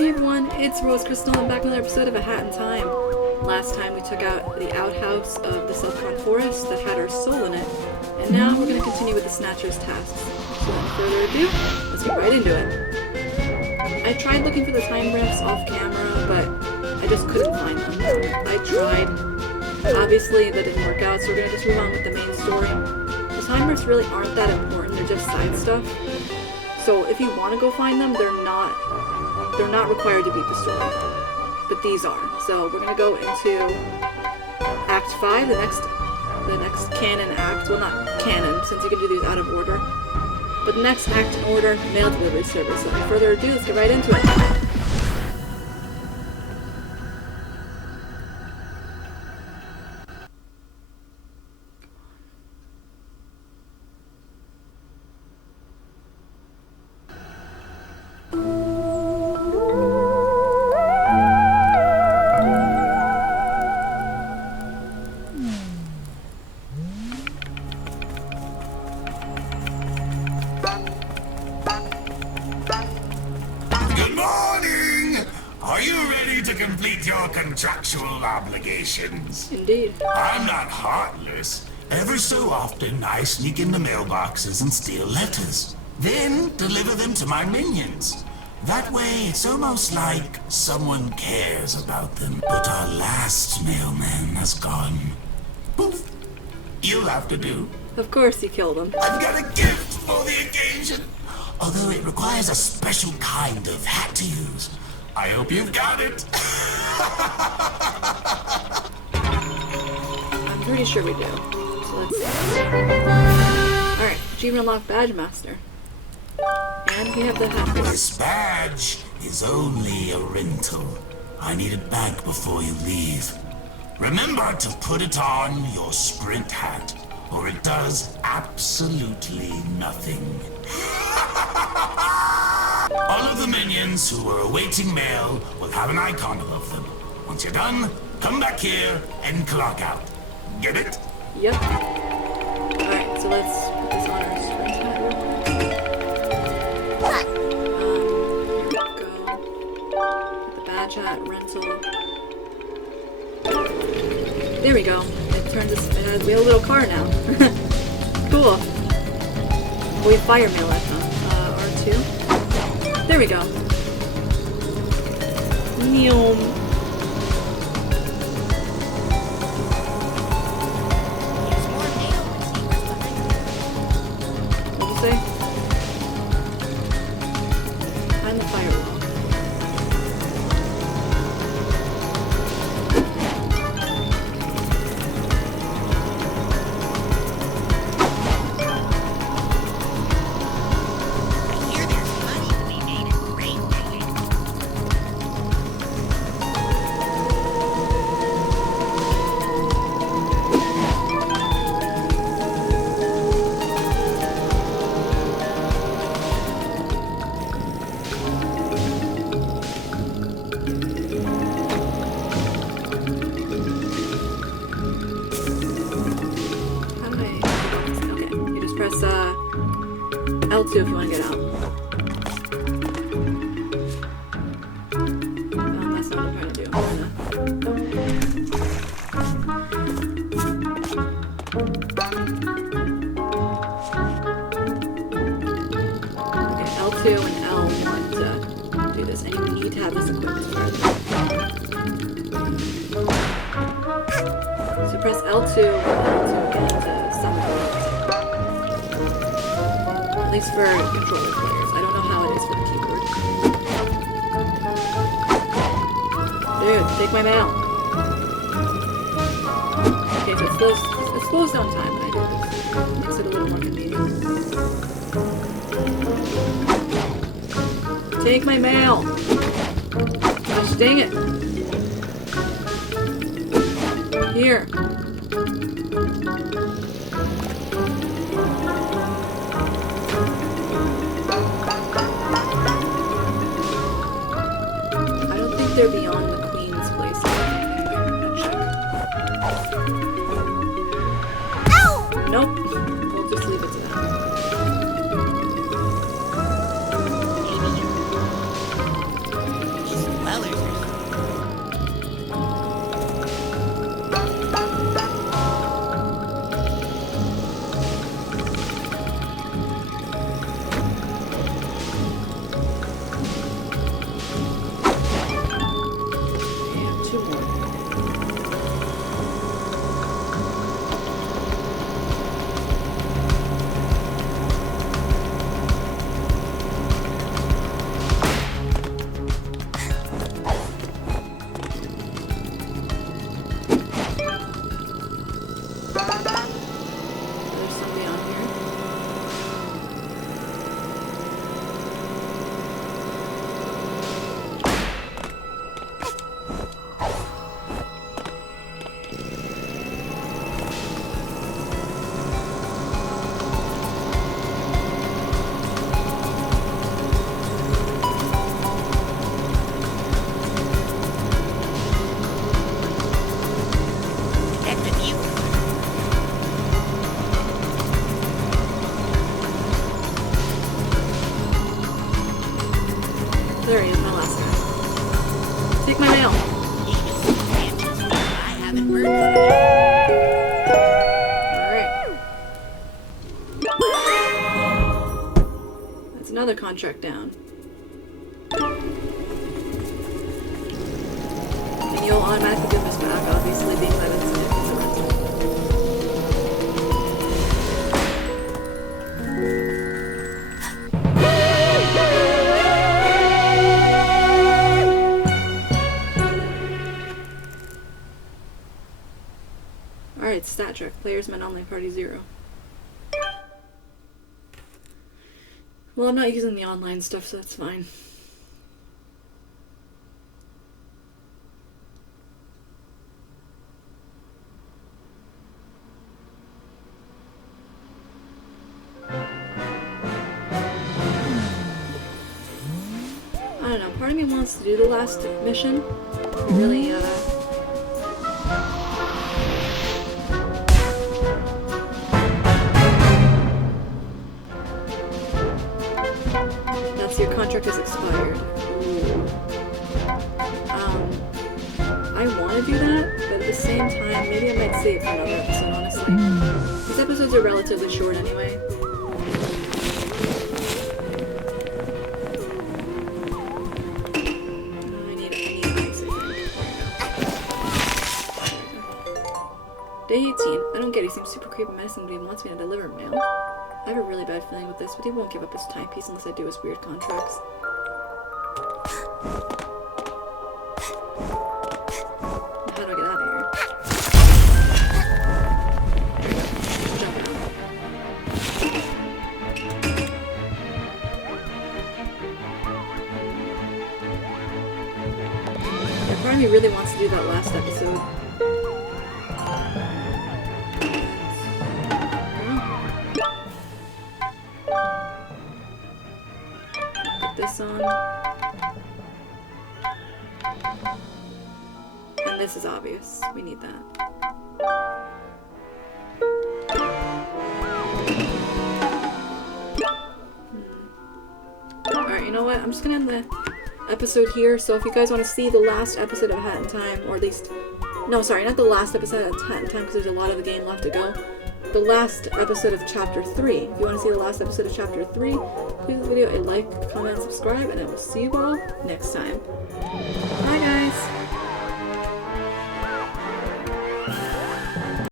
Hey everyone, it's Rose Crystal and back with another episode of A Hat in Time. Last time we took out the outhouse of the Self-Con Forest that had our soul in it, and now we're going to continue with the Snatcher's tasks. So without further ado, let's get right into it. I tried looking for the time riffs off camera, but I just couldn't find them. I tried. Obviously that didn't work out, so we're going to just move on with the main story. The time riffs really aren't that important, they're just side stuff. So if you want to go find them, they're not required to beat the story. But these are. So we're gonna go into Act 5, the next canon act. Well, not canon, since you can do these out of order. But the next act in order, mail delivery service. So without further ado, let's get right into it. Contractual obligations. Indeed. I'm not heartless. Ever so often, I sneak into mailboxes and steal letters. Then deliver them to my minions. That way, it's almost like someone cares about them. But our last mailman has gone. Poof. You'll have to do. Of course you killed him. I've got a gift for the occasion. Although it requires a special kind of hat to use. I hope you've got it. I'm pretty sure we do. So let's see. Alright, achievement unlocked Badge Master. And we have the hat. This badge is only a rental. I need it back before you leave. Remember to put it on your sprint hat, or it does absolutely nothing. All of the minions who are awaiting mail will have an icon above them. Once you're done, come back here and clock out. Get it? Yep. Alright, so let's put this on our sprint hat real quick. Here we go. Put the badge hat, rental. There we go. It turns us, we have a little car now. Cool. We have fire mail at R2. There we go. Neom. What'd you say? I'm the firewall. L2 if you want to get out. No, that's not what I'm trying to do. Okay, L2 and L1 to do this, and you need to have this equipped first. So press L2 to get into summon. At least for controller players. I don't know how it is for the keyboard. Dude, take my mail. Okay, so it slows down time when I do this. Makes it a little more convenient. Take my mail! Gosh dang it! Here. They're beyond the Queen's place. I'm gonna check. Nope. We'll just leave it to that. There he is, my last guy. Take my mail. I haven't heard from Alright. That's another contract down. And you'll automatically give this back, obviously, being that it's a rental. Alright, Snatcher. Players met online party 0. Well, I'm not using the online stuff, so that's fine. I don't know, part of me wants to do the last mission. Really, that's your contract is expired. I want to do that, but at the same time, maybe I might save for another episode, honestly. These episodes are relatively short anyway. I need ice, I think. Day 18. I don't get it. He seems super creepy and menacing, but he wants me to deliver mail. I have a really bad feeling with this, but he won't give up his timepiece unless I do his weird contracts. How do I get out of here? Jump out. Yeah, part of me really wants to do that last episode. This on. And this is obvious. We need that. Alright, you know what? I'm just gonna end the episode here, so if you guys want to see the last episode of Hat in Time, or at least... No, sorry, not the last episode of Hat in Time, because there's a lot of the game left to go. The last episode of Chapter 3. If you want to see the last episode of Chapter 3, please give the video a like, comment, subscribe, and I will see you all next time.